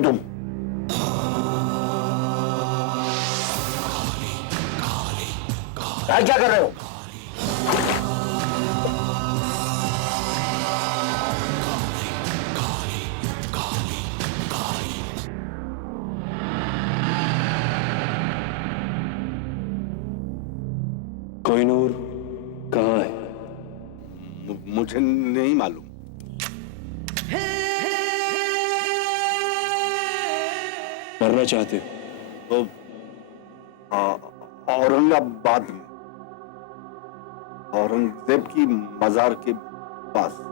हो तुम? क्या कर रहे हो? कोहिनूर कहाँ है? मुझे नहीं मालूम। मरना चाहते हो? औरंगाबाद में, औरंगजेब की मजार के पास।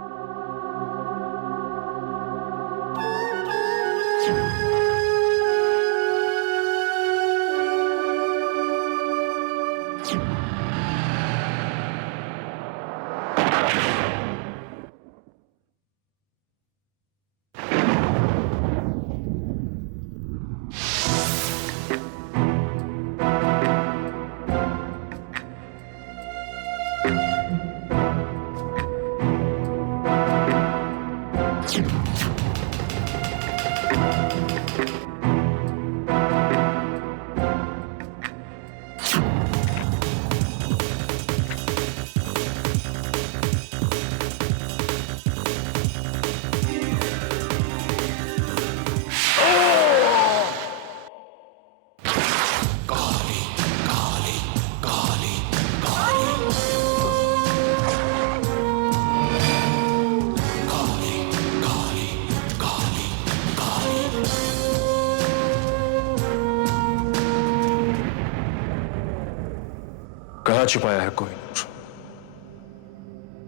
कहाँ छुपाया है कोहिनूर?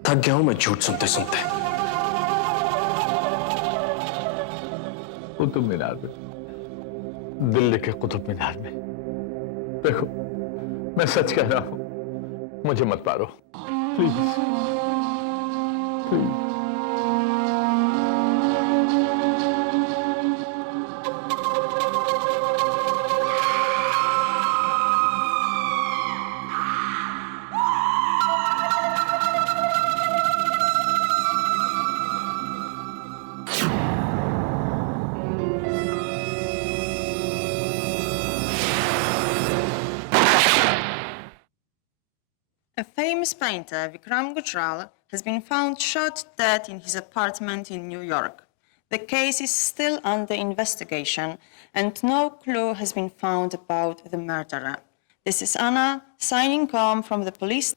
थक गया हूं मैं झूठ सुनते सुनते। कुतुब मीनार में, दिल्ली के कुतुब मीनार में। देखो, मैं सच कह रहा हूं, मुझे मत मारो please, please. A famous painter, Vikram Gujral, has been found shot dead in his apartment in New York. The case is still under investigation and no clue has been found about the murderer. This is Anna signing on from the police.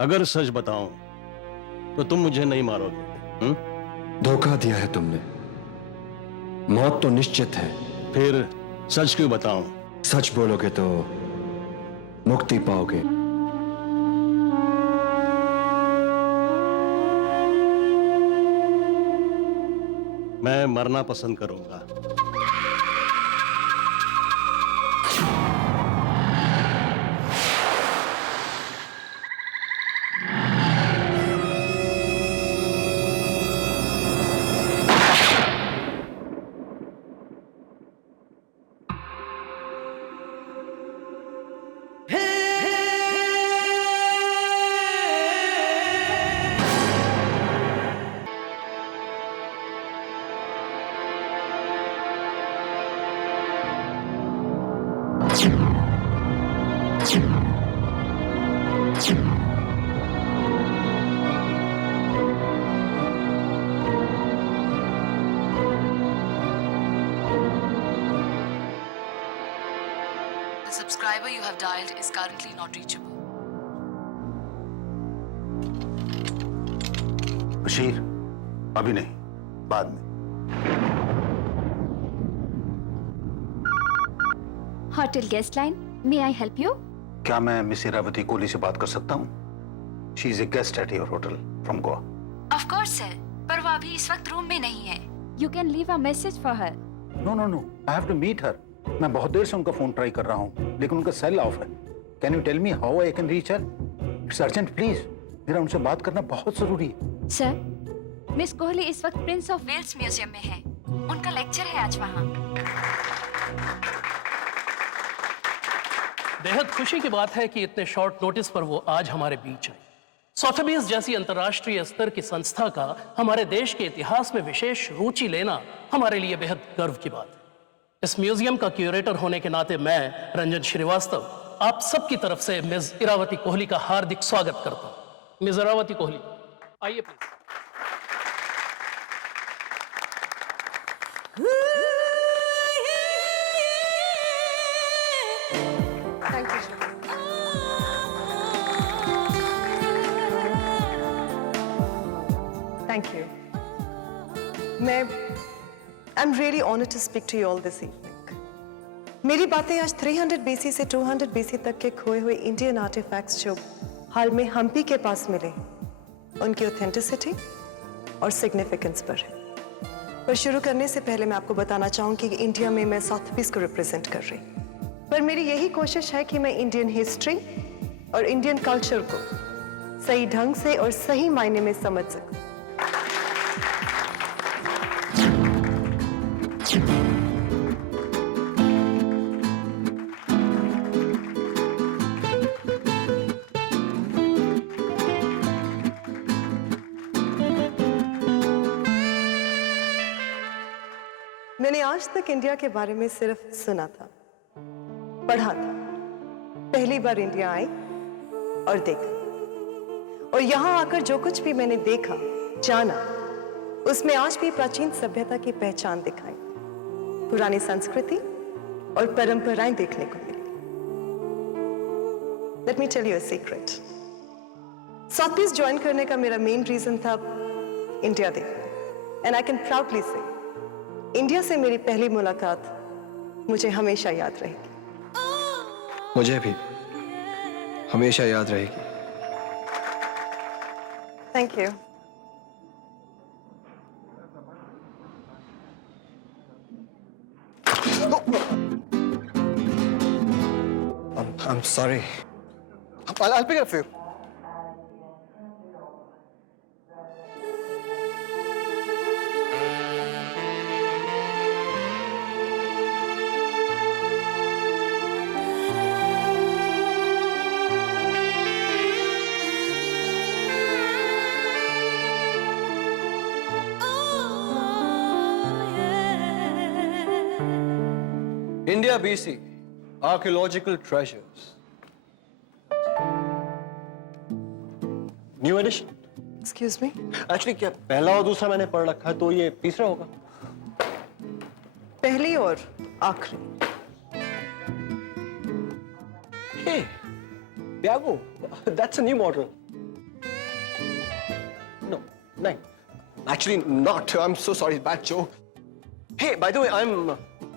अगर सच बताऊं तो तुम मुझे नहीं मारोगे। धोखा दिया है तुमने। मौत तो निश्चित है। फिर सच क्यों बताऊं? सच बोलोगे तो मुक्ति पाओगे। मैं मरना पसंद करूंगा। The subscriber you have dialed is currently not reachable. Bashir, अभी नहीं, बाद में। Hotel guest line, may I help you? क्या मैं मिस इरावती कोहली से बात कर सकता हूँ? She is a guest at your hotel from Goa. Of course sir, पर वो अभी इस वक्त रूम में नहीं है। You can leave a message for her. No no no, I have to meet her. मैं बहुत देर से उनका फोन ट्राई कर रहा हूँ, लेकिन उनका सेल ऑफ है। Can you tell me how I can reach her? It's urgent please. मेरा उनसे बात करना बहुत जरूरी है। सर, मिस कोहली इस वक्त प्रिंस ऑफ वेल्स म्यूजियम में है। उनका लेक्चर है आज वहाँ। बेहद खुशी की बात है कि इतने शॉर्ट नोटिस पर वो आज हमारे बीच है। सोथेबीज जैसी अंतर्राष्ट्रीय स्तर की संस्था का हमारे देश के इतिहास में विशेष रुचि लेना हमारे लिए बेहद गर्व की बात है। इस म्यूजियम का क्यूरेटर होने के नाते मैं रंजन श्रीवास्तव आप सबकी तरफ से मिस इरावती कोहली का हार्दिक स्वागत करता हूं। मिस इरावती कोहली, आइए please. Thank you. I'm really honored to speak to you all this evening. मेरी बातें आज 300 BC से 200 BC तक के खोए हुए इंडियन आर्टिफैक्ट्स जो हाल में हम्पी के पास मिले, उनकी ऑथेंटिसिटी और सिग्निफिकेंस पर है। पर शुरू करने से पहले मैं आपको बताना चाहूंगी कि इंडिया में मैं सोथेबीज को रिप्रेजेंट कर रही हूं। पर मेरी यही कोशिश है कि मैं इंडियन हिस्ट्री और इंडियन कल्चर को सही ढंग से और सही मायने में समझ सकूं। मैंने आज तक इंडिया के बारे में सिर्फ सुना था, पढ़ा था। पहली बार इंडिया आई और देखा, और यहां आकर जो कुछ भी मैंने देखा, जाना, उसमें आज भी प्राचीन सभ्यता की पहचान दिखाई, पुरानी संस्कृति और परंपराएं देखने को मिली। Let me tell you a secret. Sotheby's join करने का मेरा मेन रीजन था इंडिया देखना, and I can proudly say India से मेरी पहली मुलाकात मुझे हमेशा याद रहेगी। मुझे भी हमेशा याद रहेगी। Thank you. I'm sorry. I'll pick it up for you. India BC, archaeological treasures. New edition. Excuse me? Actually, क्या पहला और दूसरा मैंने पढ़ रखा है, तो ये तीसरा होगा। पहली और आखिरी। Hey, Diago, that's a new model. No, no. Actually, not. I'm so sorry, bad joke. Hey, by the way, I'm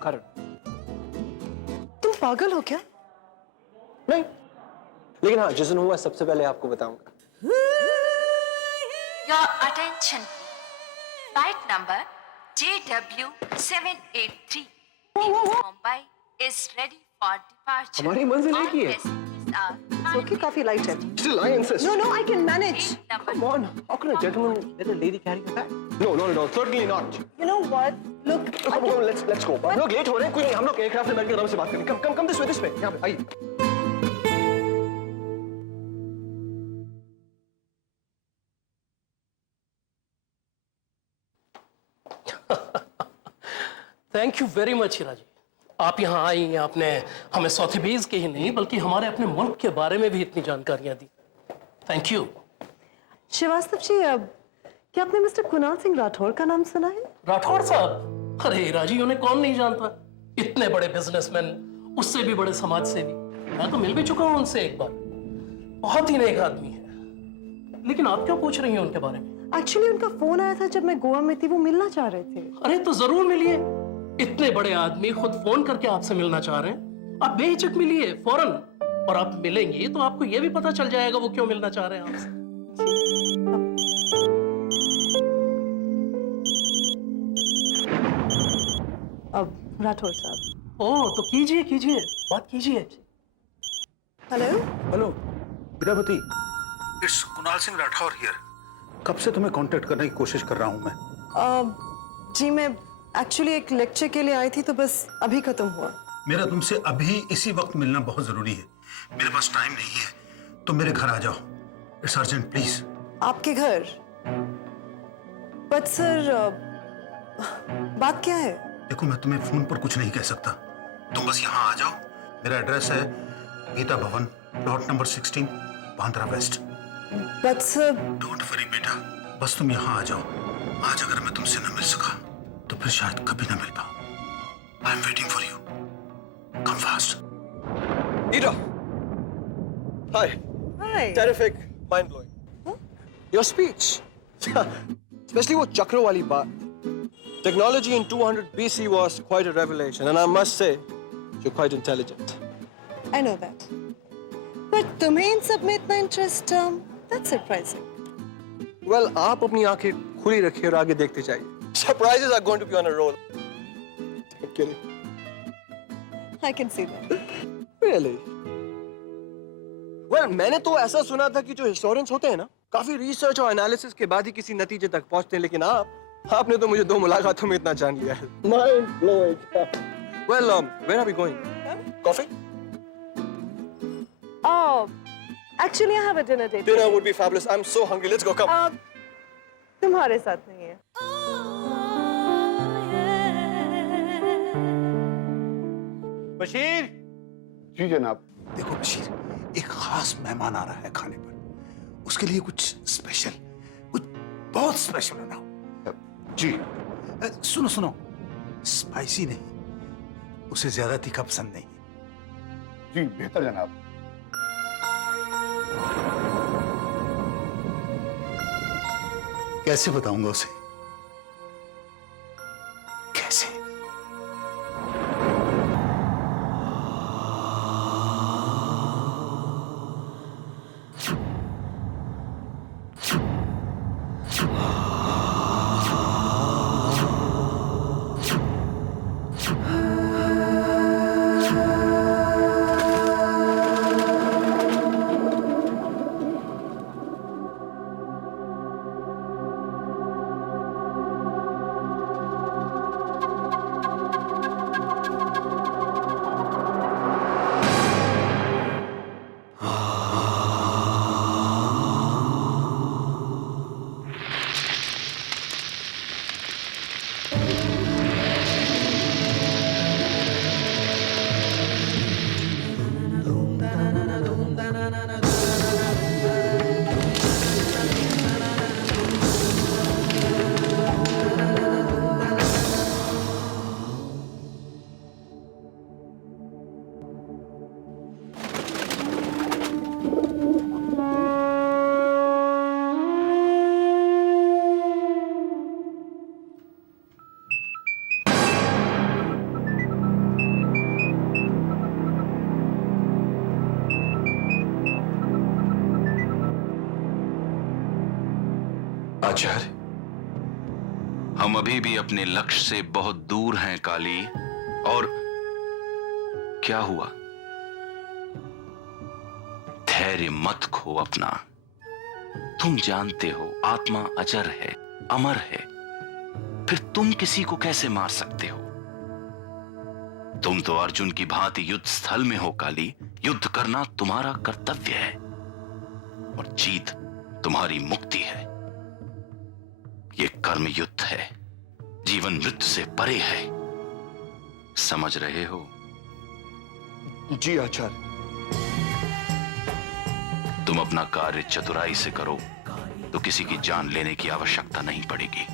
Karan. तुम पागल हो क्या? नहीं, लेकिन हाँ, जिस दिन हुआ सबसे पहले आपको बताऊंगा। Your attention. Flight number JW783 Mumbai is ready for departure. हमारी मंजिल एक ही है। ओके, काफी लाइट है। Still, I insist. No, I can manage. Come on, how can a gentleman let a lady carry a bag? No, certainly not. You know what? Look, Come on, let's go. हम लोग late हो रहे हैं, कोई नहीं, हम लोग aircraft में बैठ के आराम से बात करेंगे। Come this way, यहाँ पे आइए। थैंक यू वेरी मच हीरा जी, आप यहाँ आई हैं, आपने हमें सोथेबीज के ही नहीं बल्कि हमारे अपने मुल्क के बारे में भी इतनी जानकारियां दी। Thank you. श्रीवास्तव जी, अब क्या आपने मिस्टर कुणाल सिंह राठौर का नाम सुना है? राठौर साहब, अरे हीरा जी, उन्हें कौन नहीं जानता। इतने बड़े बिजनेसमैन, उससे भी बड़े समाज सेवी। मैं तो मिल भी चुका हूँ उनसे एक बार। बहुत ही नेक आदमी है। लेकिन आप क्यों पूछ रही हैं उनके बारे में? एक्चुअली उनका फोन आया था जब मैं गोवा में थी, वो मिलना चाह रहे थे। अरे तो जरूर मिलिए। इतने बड़े आदमी खुद फोन करके आपसे मिलना चाह रहे हैं, आप बेहिचक मिलिए फौरन। और आप मिलेंगी तो आपको यह भी पता चल जाएगा वो क्यों मिलना चाह रहे हैं आपसे। अब राठौर साहब। ओह, तो कीजिए बात कीजिए। Hello. Hello Iravati, it's Kunal Singh Rathore here. कब से तुम्हें कांटेक्ट करने की कोशिश कर रहा हूं मैं। जी मैं एक्चुअली एक लेक्चर के लिए आई थी तो बस अभी खत्म हुआ। मेरा तुमसे अभी इसी वक्त मिलना बहुत जरूरी है। मेरे पास टाइम नहीं है, तुम मेरे घर आ जाओ। It's urgent please. आपके घर? बट सर बात क्या है? देखो मैं तुम्हें फोन पर कुछ नहीं कह सकता, तुम बस यहाँ आ जाओ। मेरा एड्रेस है Geeta Bhavan, plot number 16, Bandra west. But sir don't worry बेटा, बस तुम यहाँ आ जाओ। आज अगर मैं तुमसे न मिल सका तो फिर शायद कभी न मिल पाऊं। I am waiting for you, come fast. Ida. Hi. Hi. Terrific. Mind blowing. Your speech. Especially वो चक्रों वाली बात. Technology in 200 BC was quite a revelation, and I must say, you're quite intelligent. I know that. But तुम्हें इन सब में इतना interest, that's surprising. Well, आप अपनी आंखें खुली रखिए और आगे देखते जाइए. Surprises are going to be on a roll. I'm kidding. I can see that. Really? Well, मैंने तो ऐसा सुना था कि जो हिस्टोरियंस होते हैं ना, काफी रिसर्च और एनालिसिस के बाद ही किसी नतीजे तक पहुंचते हैं, लेकिन आपने तो मुझे 2 मुलाकातों में इतना जान लिया है. Mind blowing. Well, where are we going? Coffee? Oh, actually I have a dinner date. Dinner would be fabulous. I'm so hungry. Let's go. Come. तुम्हारे साथ नहीं है. बशीर। जी जनाब। देखो बशीर, एक खास मेहमान आ रहा है खाने पर, उसके लिए कुछ स्पेशल, कुछ बहुत स्पेशल बनाओ। जी सुनो सुनो, स्पाइसी नहीं, उसे ज्यादा तीखा पसंद नहीं है। जी बेहतर जनाब। कैसे बताऊंगा उसे? कैसे? आचार्य, हम अभी भी अपने लक्ष्य से बहुत दूर हैं काली। और क्या हुआ? धैर्य मत खो अपना। तुम जानते हो आत्मा अजर है, अमर है, फिर तुम किसी को कैसे मार सकते हो? तुम तो अर्जुन की भांति युद्ध स्थल में हो काली। युद्ध करना तुम्हारा कर्तव्य है और जीत तुम्हारी मुक्ति है। ये कर्म युद्ध है, जीवन मृत्यु से परे है। समझ रहे हो? जी आचार्य। तुम अपना कार्य चतुराई से करो तो किसी की जान लेने की आवश्यकता नहीं पड़ेगी।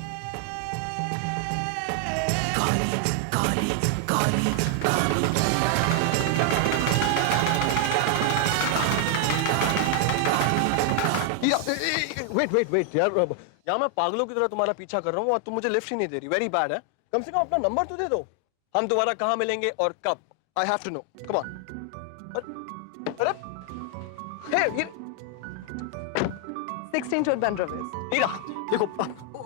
वेट यार, यहाँ मैं पागलों की तरह तुम्हारा पीछा कर रहा हूँ और तुम मुझे लिफ्ट ही नहीं दे रही। वेरी बैड है। कम से कम अपना नंबर तो दे दो। हम दोबारा कहाँ मिलेंगे और कब? I have to know. Come on. अरे hey 16 to Bandra West. Ira, देखो,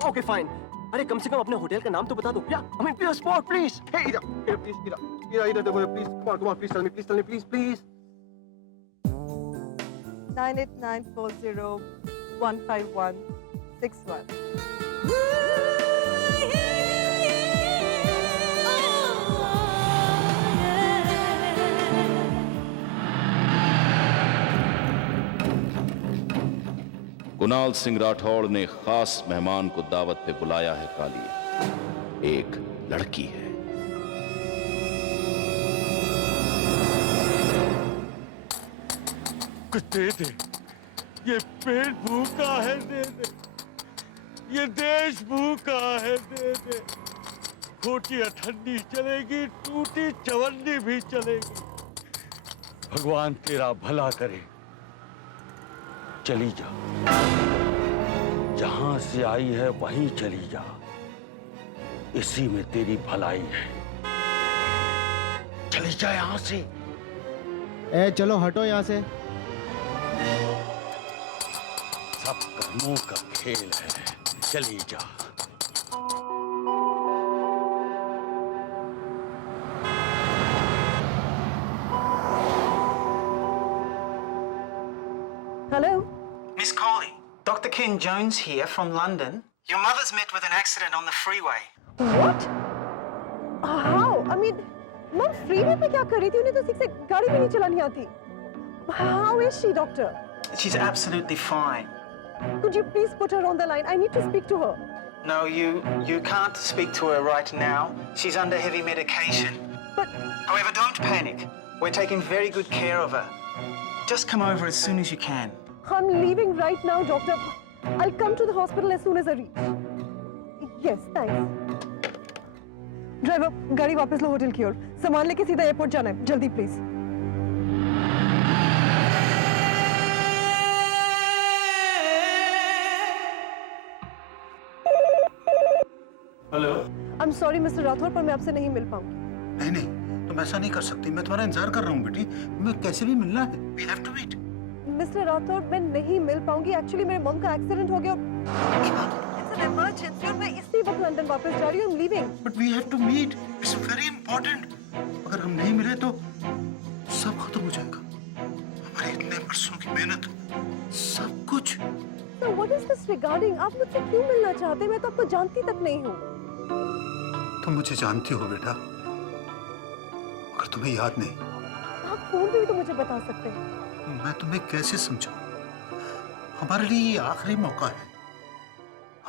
ओके फाइन। अरे कम से कम अपने होटल का नाम तो बता दो। या I mean please spot please. Hey Ira, please Ira देखो please, come on please tell me please. 9894015161. Kunal Singh Rathore ने खास मेहमान को दावत पे बुलाया है काली। एक लड़की है। कुछ दे दे, ये पेट भूखा है, दे दे। ये देश भूखा है, दे दे। खोटी अठन्नी चलेगी, टूटी चवन्नी भी चलेगी। भगवान तेरा भला करे, चली जा। जहां से आई है वहीं चली जा, इसी में तेरी भलाई है। चली जा यहां से। ए चलो हटो यहाँ से। सब कर्मों का खेल है, चली जा। Hello? Miss Coley, Dr. Ken Jones here from London. Your mother's met with an accident on the freeway. What? How? I mean, Mom, freeway पे क्या कर रही थी? उन्हें तो ठीक से गाड़ी भी नहीं चलानी आती. How is she, doctor? She's absolutely fine. Could you please put her on the line? I need to speak to her. No, you can't speak to her right now. She's under heavy medication. But However, don't panic. We're taking very good care of her. Just come over as soon as you can. I'm leaving right now, doctor. I'll come to the hospital as soon as I reach. Yes, thanks. Driver, गाड़ी वापस लो hotel की ओर. सामान लेके सीधा airport जाना है. जल्दी please. Hello. I'm sorry, Mr. Rathore, पर मैं आपसे नहीं मिल पाऊंगी. नहीं नहीं, तुम ऐसा नहीं कर सकती। मैं तुम्हारा इंतजार कर रहा हूँ बेटी। तुम्हें कैसे भी मिलना है। We have to meet. Mister Rathore, मैं नहीं मिल पाऊंगी. एक्चुअली मेरे मॉम का एक्सीडेंट हो गया. It's an emergency और मैं इसी वक्त लंदन वापस जा रही हूँ. I'm leaving. But we have to meet. It's very important. अगर हम नहीं मिले तो सब खत्म हो जाएगा। हमारे इतने वर्षों की मेहनत, सब कुछ। So what is this regarding? आप मुझसे क्यों मिलना चाहते हैं? मैं तो आपको जानती तक नहीं हूँ. तुम मुझे जानती हो बेटा, अगर तुम्हें याद नहीं। आप फोन पे भी तो मुझे बता सकते हैं. मैं तुम्हें कैसे समझाऊं? हमारे लिए ये आखिरी मौका है।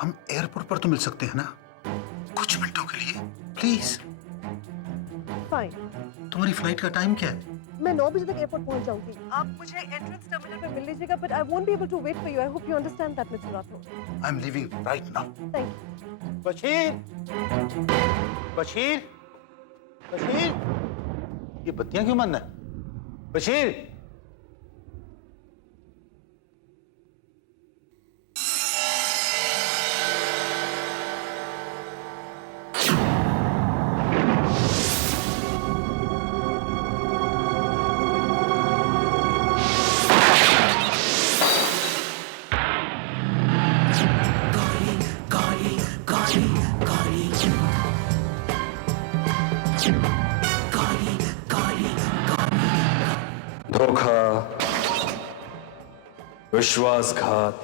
हम एयरपोर्ट पर तो मिल सकते हैं ना, कुछ मिनटों के लिए, प्लीज। फाइन. तुम्हारी फ्लाइट का टाइम क्या है? मैं 9 बजे तक एयरपोर्ट पहुंच जाऊंगी. आप मुझे एंट्रेंस टर्मिनल पे मिल लीजिएगा, but I won't be able to wait for you. I hope you understand that, mister Rathore. I am leaving right now. Thank you. Bashir, Bashir, Bashir, ये बत्तियां क्यों बंद है? बशीर, धोखा, विश्वासघात,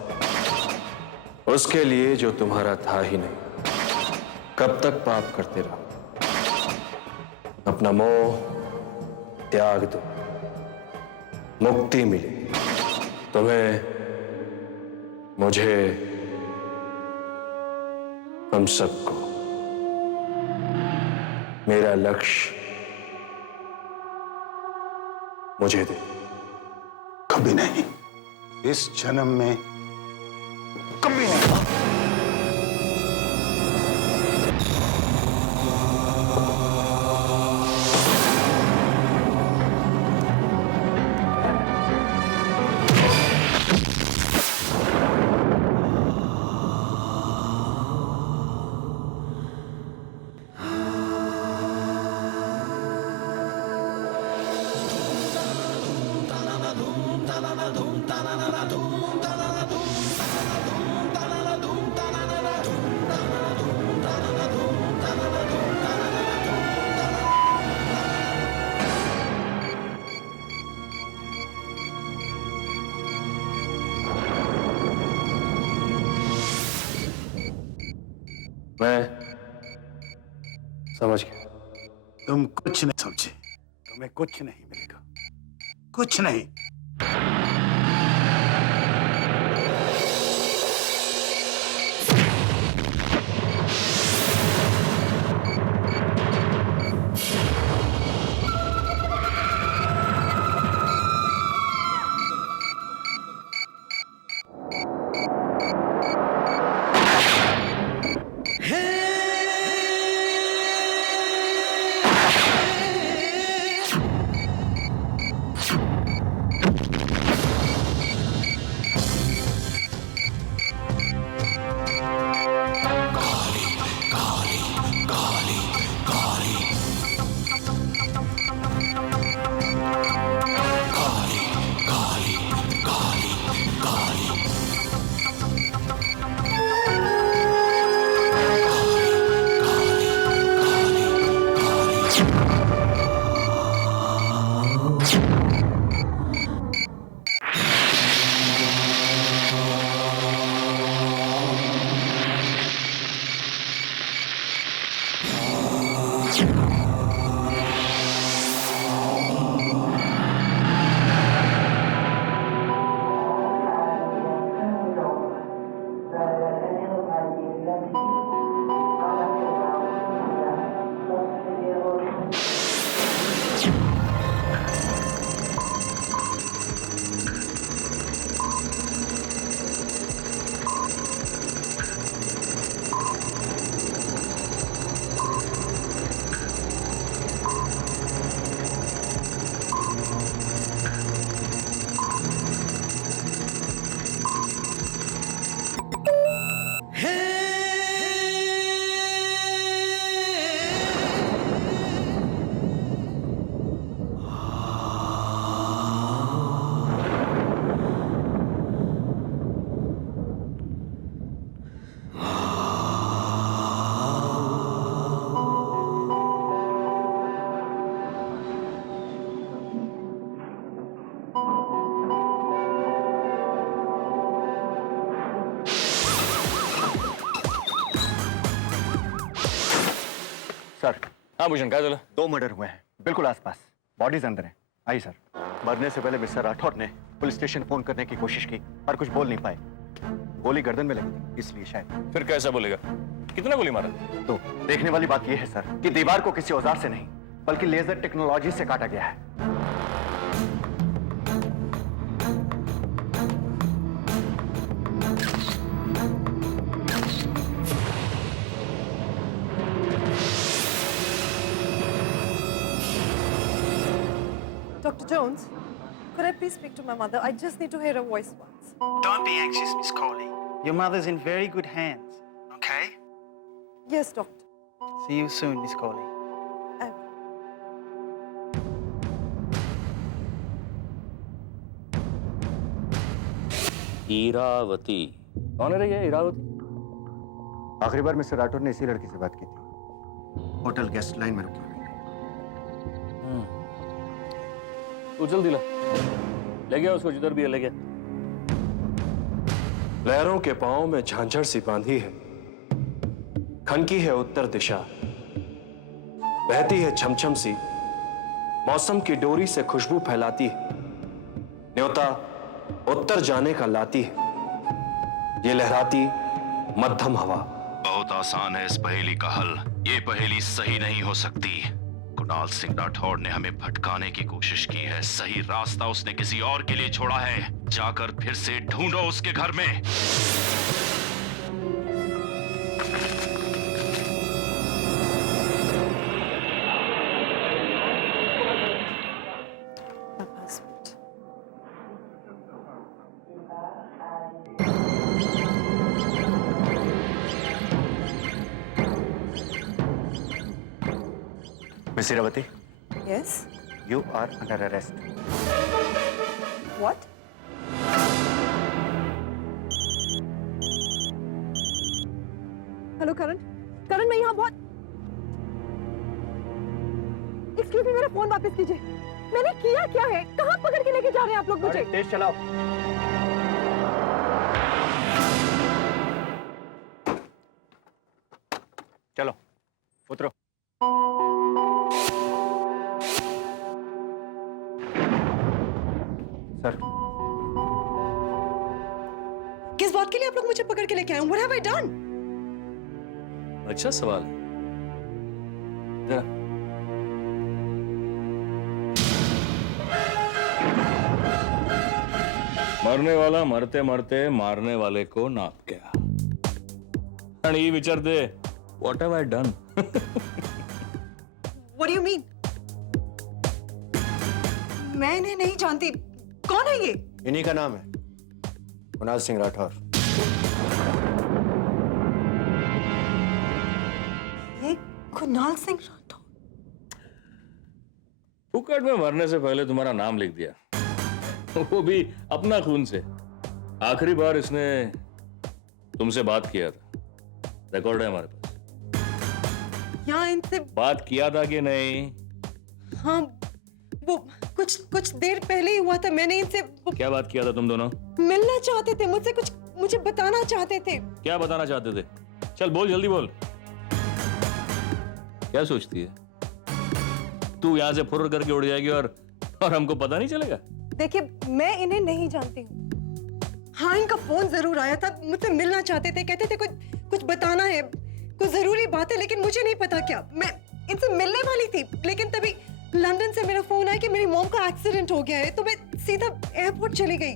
उसके लिए जो तुम्हारा था ही नहीं, कब तक पाप करते रहो? अपना मोह त्याग दो, मुक्ति मिलेगी तुम्हें, मुझे, हम सबको। मेरा लक्ष्य मुझे दे। कभी नहीं, इस जन्म में कभी नहीं। मैं समझ गया। तुम कुछ नहीं समझे, तुम्हें कुछ नहीं मिलेगा, कुछ नहीं। सर। हाँ भूषण, क्या चला? 2 मर्डर हुए हैं, बिल्कुल आसपास, बॉडीज अंदर हैं। आइए सर। मरने से पहले मिस्टर राठौर ने पुलिस स्टेशन फोन करने की कोशिश की पर कुछ बोल नहीं पाए। गोली गर्दन में लगी थी, इसलिए शायद। फिर कैसा बोलेगा? कितना गोली मारा? तो देखने वाली बात यह है सर कि दीवार को किसी औजार से नहीं बल्कि लेजर टेक्नोलॉजी से काटा गया है। Dr. Jones, could I please speak to my mother? I just need to hear her voice once. Don't be anxious, Miss Coley. Your mother's in very good hands, okay? Yes, doctor. See you soon, Miss Coley. Iravati कौन है रे ये इरावती? आखिरी बार mister Rathore ने इसी लड़की से बात की थी, होटल गेस्ट लाइन में रुकी हुई। तू जल्दी ला, ले गया उसको, जिधर भी है ले गया। लहरों के पांव में झांझर सी बांधी है, खनकी है उत्तर दिशा, बहती है छमछम सी, मौसम की डोरी से खुशबू फैलाती है, न्योता उत्तर जाने का लाती है, ये लहराती मध्यम हवा। बहुत आसान है इस पहेली का हल, ये पहेली सही नहीं हो सकती। कुणाल सिंह राठौर ने हमें भटकाने की कोशिश की है, सही रास्ता उसने किसी और के लिए छोड़ा है। जाकर फिर से ढूंढो उसके घर में। Miss Iravati, Yes? you are under arrest. What? Hello Karan, Karan मैं यहाँ बहुत। एक्सक्यूज मी, मेरा फोन वापस कीजिए। मैंने किया क्या है? कहाँ पकड़ के लेके जा रहे हैं आप लोग मुझे? तेज चलाओ। उतरो। सर, किस बात के लिए आप लोग मुझे पकड़ के लेके आए? What have I done? अच्छा सवाल है। जरा मरने वाला मरते मरते मारने वाले को नाप गया आणि ही विचारते what have I done? What do you mean? मैं इन्हें नहीं जानती। कौन है ये? इन्हीं का नाम है कुणाल सिंह राठौर। ये कुणाल सिंह राठौर? फुकट में मरने से पहले तुम्हारा नाम लिख दिया, वो भी अपना खून से। आखिरी बार इसने तुमसे बात किया था, रिकॉर्ड है हमारे पास। यहाँ इनसे बात किया था कि नहीं? हाँ, वो कुछ देर पहले ही हुआ था। मैंने इनसे क्या बात किया था तुम दोनों? मिलना चाहते थे मुझसे, कुछ मुझे बताना चाहते थे। क्या बताना चाहते थे? चल बोल, जल्दी बोल। क्या सोचती है तू यहां से फुर्र करके उड़ जाएगी और हमको पता नहीं चलेगा? देखिए, मैं इन्हें नहीं जानती हूँ। हाँ, इनका फोन जरूर आया था, मुझसे मिलना चाहते थे, कहते थे कुछ बताना है, कुछ जरूरी बात है, लेकिन मुझे नहीं पता क्या। मैं इनसे मिलने वाली थी, लेकिन तभी लंदन से मेरा फोन आया कि मेरी मॉम का एक्सीडेंट हो गया है, तो मैं सीधा एयरपोर्ट चली गई।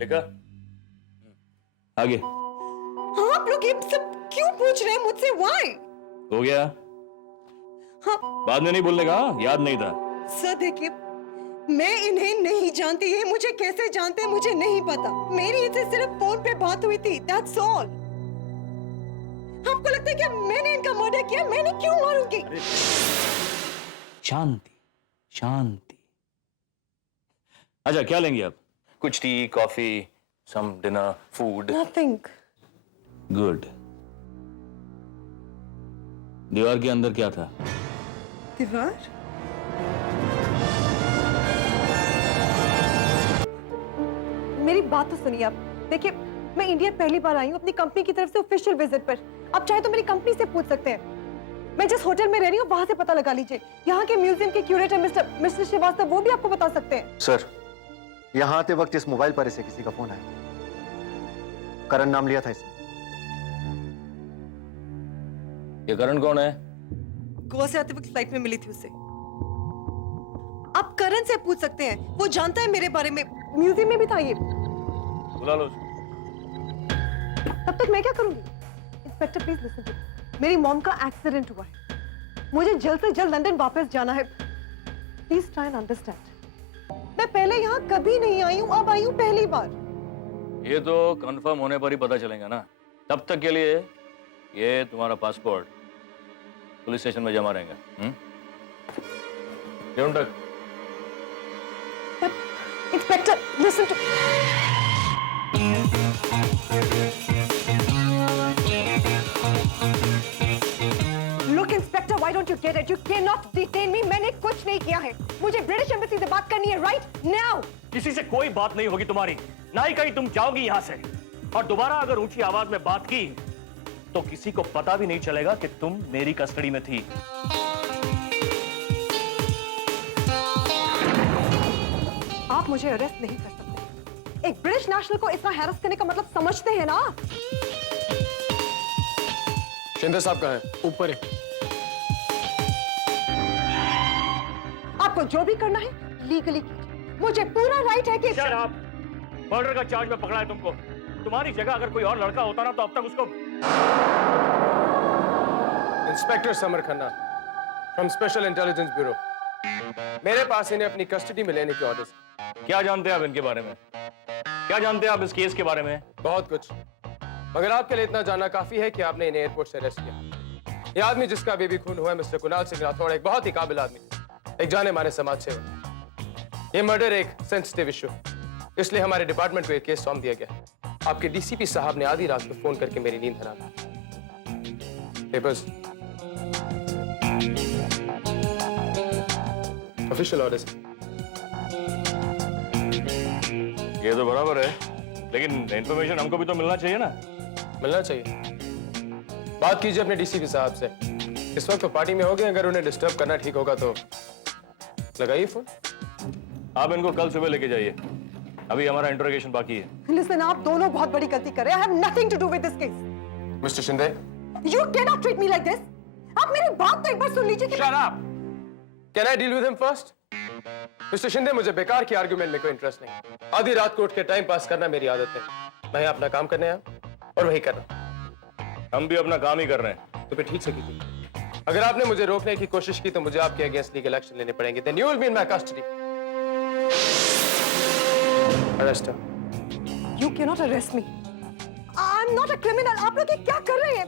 लिखा आगे। हाँ, आप लोग ये सब क्यों पूछ रहे हैं मुझसे? Why? हो गया? हाँ। बाद में नहीं बोलने का? याद नहीं था? सर देखिए, मैं इन्हें नहीं जानती, ये मुझे कैसे जानते हैं मुझे नहीं पता। मेरी इनसे सिर्फ फोन पे बात हुई थी, that's all। आपको लगता है कि मैंने इनका मर्डर किया? मैंने क्यों मारूंगी? शांति शांति। अच्छा, क्या लेंगे आप? कुछ टी, कॉफी, सम डिनर, फूड? Nothing। गुड। दीवार के अंदर क्या था? दीवार? मेरी बात तो सुनिए आप। देखिए, मैं इंडिया पहली बार आई हूँ अपनी कंपनी की तरफ से ऑफिशियल विजिट पर। आप चाहे तो मेरी कंपनी से पूछ सकते हैं। मैं जिस होटल में रह रही हूँ वहां से पता लगा लीजिए। यहाँ के म्यूजियम के क्यूरेटर मिस्टर श्रीवास्तव, वो भी आपको बता सकते हैं। सर, यहाँ आते वक्त इस मोबाइल पर इसे किसी का फोन आया। करण नाम लिया था इसने। ये करण कौन है? गोवा से आते वक्त फ्लाइट में मिली थी उससे। आप करण से पूछ सकते हैं, वो जानता है मेरे बारे में। म्यूजियम में भी था ये। बुला लो। तब तक मैं क्या करूंगी? Inspector please listen to me. मेरी मॉम का एक्सीडेंट हुआ है, मुझे जल्द से जल्द लंदन वापस जाना है। Please try and understand. मैं पहले यहाँ कभी नहीं आई हूँ, अब आई हूँ पहली बार। ये तो कंफर्म होने पर ही पता चलेगा ना। तब तक के लिए ये तुम्हारा पासपोर्ट पुलिस स्टेशन में जमा रहेगा। तक inspector listen to. Look, Inspector, why don't you get it? You cannot detain me. मैंने कुछ नहीं किया है। मुझे ब्रिटिश एम्बेसी से बात करनी है right now. किसी से कोई बात नहीं होगी तुम्हारी, ना ही कहीं तुम जाओगी यहां से। और दोबारा अगर ऊंची आवाज में बात की तो किसी को पता भी नहीं चलेगा कि तुम मेरी कस्टडी में थी। आप मुझे अरेस्ट नहीं कर सकते। एक ब्रिटिश नेशनल को इतना हैरेस करने का मतलब समझते हैं ना? शिंदे साहब कहाँ हैं? ऊपर है। आपको जो भी करना है लीगली कीजिए। मुझे पूरा राइट है कि मर्डर का चार्ज में पकड़ा है तुमको। तुम्हारी जगह अगर कोई और लड़का होता ना तो अब तक उसको। Inspector summer Khanna from special intelligence bureau. मेरे पास इन्हें अपनी कस्टडी में लेने के ऑर्डर्स। क्या जानते हैं आप इनके बारे में? क्या जानते हैं आप इस केस के बारे में? बहुत कुछ, मगर आपके लिए इतना जानना काफी है कि आपने इन्हें एयरपोर्ट से अरेस्ट किया। ये आदमी जिसका बेबी खून हुआ है मिस्टर कुणाल सिंह राठौड़, एक बहुत ही काबिल आदमी, एक जाने माने समाज सेवक। ये मर्डर एक सेंसिटिव इशू, इसलिए हमारे डिपार्टमेंट को एक केस सौंप दिया गया। आपके डीसीपी साहब ने आधी रात को फोन करके मेरी नींद हराम की। Papers, official orders. ये तो बराबर है, लेकिन इंफॉर्मेशन हमको भी तो मिलना चाहिए ना। मिलना चाहिए, बात कीजिए अपने डीसीपी साहब से। इस वक्त तो पार्टी में हो गए, अगर उन्हें डिस्टर्ब करना ठीक होगा तो लगाइए फोन। आप इनको कल सुबह लेके जाइए, अभी हमारा इंटरोगेशन बाकी है। Listen, आप दोनों बहुत बड़ी गलती कर रहे हैं। I have nothing to do with this case. Mister Shinde, You cannot treat me like this. आप मेरी बात तो एक बार सुन लीजिए कि Shut up! Can I deal with him first? Mister Shinde, मुझे बेकार की आर्गुमेंट में कोई इंटरेस्ट नहीं। आधी रात को उठ के टाइम पास करना मेरी आदत है। मैं अपना काम करने आया और वही करना। हम भी अपना काम ही कर रहे हैं। तो फिर ठीक से कीजिए। अगर आपने मुझे रोकने की कोशिश की तो मुझे आपके अगेंस्ट लीगल एक्शन लेने पड़ेंगे। Then you will be in my custody. Arrest her. You cannot arrest me. I'm not a criminal. आप लोग ये क्या कर रहे हैं?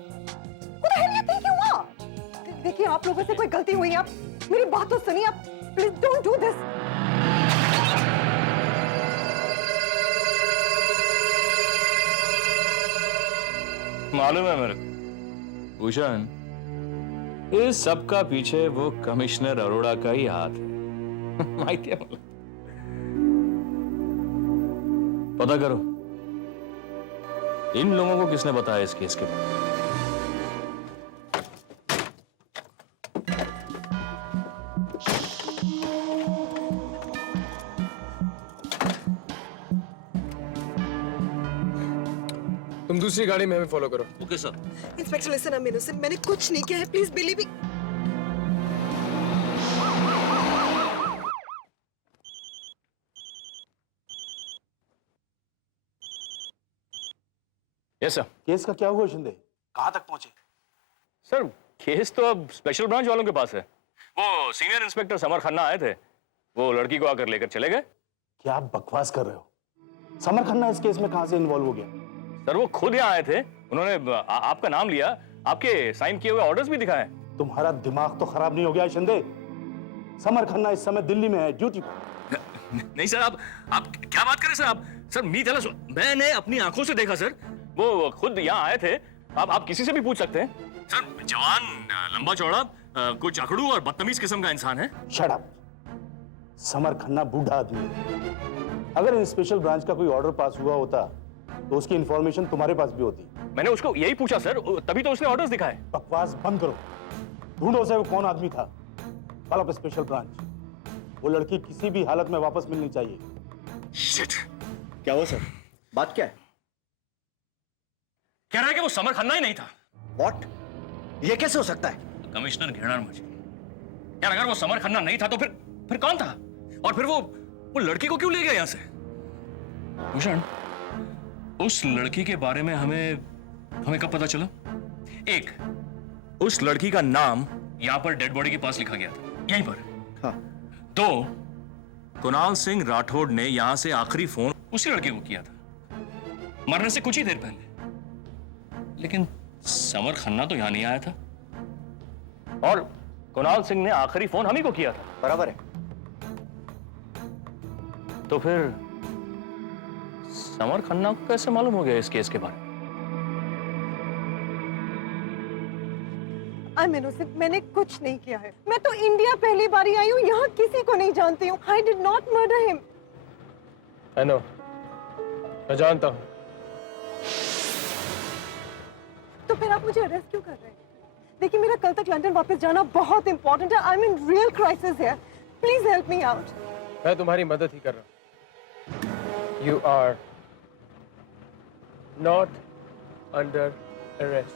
What the hell you think you are? देखिए, आप लोगों से कोई गलती हुई है, आप मेरी बात तो सुनिए। आप प्लीज डोंट डू दिस। मालूम है मेरे को भूषण, इस सब का पीछे वो कमिश्नर अरोड़ा का ही हाथ है। माहिती है मला। पता करो इन लोगों को किसने बताया इस केस के बारे में। तुम दूसरी गाड़ी में हमें फॉलो करो। Okay sir. Inspector listen, I'm innocent. मैंने कुछ नहीं किया है, please believe me. Yes sir. Case का क्या हुआ शिंदे? कहाँ तक पहुंचे? सर केस तो अब स्पेशल ब्रांच वालों के पास है। वो सीनियर इंस्पेक्टर समर खन्ना आए थे, वो लड़की को आकर लेकर चले गए। क्या आप बकवास कर रहे हो? समर खन्ना इस केस में कहां से इन्वॉल्व हो गया? सर वो खुद यहाँ आए थे, उन्होंने आपका नाम लिया, आपके साइन किए हुए ऑर्डर्स भी दिखाए। तुम्हारा दिमाग तो खराब नहीं हो गया शिंदे? समर खन्ना इस समय दिल्ली में है ड्यूटी पर। नहीं सर, आप क्या बात कर रहे हैं सर? आप सर मैंने अपनी आंखों से देखा सर, वो खुद यहाँ आए थे। आप किसी से भी पूछ सकते हैं सर। जवान, लंबा चौड़ा, कुछ अकड़ू और बदतमीज किस्म का इंसान है। Shut up. समर खन्ना बूढ़ा आदमी है। अगर इन स्पेशल ब्रांच का कोई ऑर्डर पास हुआ होता तो उसकी इंफॉर्मेशन तुम्हारे पास भी होती। मैंने उसको यही पूछा सर, तभी तो उसने ऑर्डर्स दिखाए। बकवास बंद करो। ढूंढो उसे, वो कौन आदमी था। Call up special branch. वो लड़की किसी भी हालत में वापस मिलनी चाहिए। शिट। क्या हुआ सर? बात क्या है? कह रहा है कि वो समर खन्ना ही नहीं था। व्हाट? ये कैसे हो सकता है? कमिश्नर घृणा मुझे यार, अगर वो समर खन्ना नहीं था तो फिर कौन था? और फिर वो लड़की को क्यों ले गया यहां से? भूषण, उस लड़की के बारे में हमें कब पता चला? एक, उस लड़की का नाम यहां पर डेड बॉडी के पास लिखा गया था, यहीं पर। हाँ। दो, कुणाल सिंह राठौड़ ने यहां से आखिरी फोन उसी लड़के को किया था, मरने से कुछ ही देर पहले। लेकिन समर खन्ना तो यहां नहीं आया था, और कुणाल सिंह ने आखिरी फोन हम ही को किया था। बराबर है। तो फिर समर खन्ना को कैसे मालूम हो गया इस केस के बारे में? I'm innocent. मैंने कुछ नहीं किया है। मैं तो इंडिया पहली बार आई हूँ, यहाँ किसी को नहीं जानती हूँ। I did not murder him. I know. मैं जानता हूँ। तो फिर आप मुझे अरेस्ट क्यों कर रहे हैं? देखिए, मेरा कल तक लंदन वापस जाना बहुत इंपॉर्टेंट है। I'm in real crisis here. Please help me out. मैं तुम्हारी मदद ही कर रहा हूँ। You are not under arrest.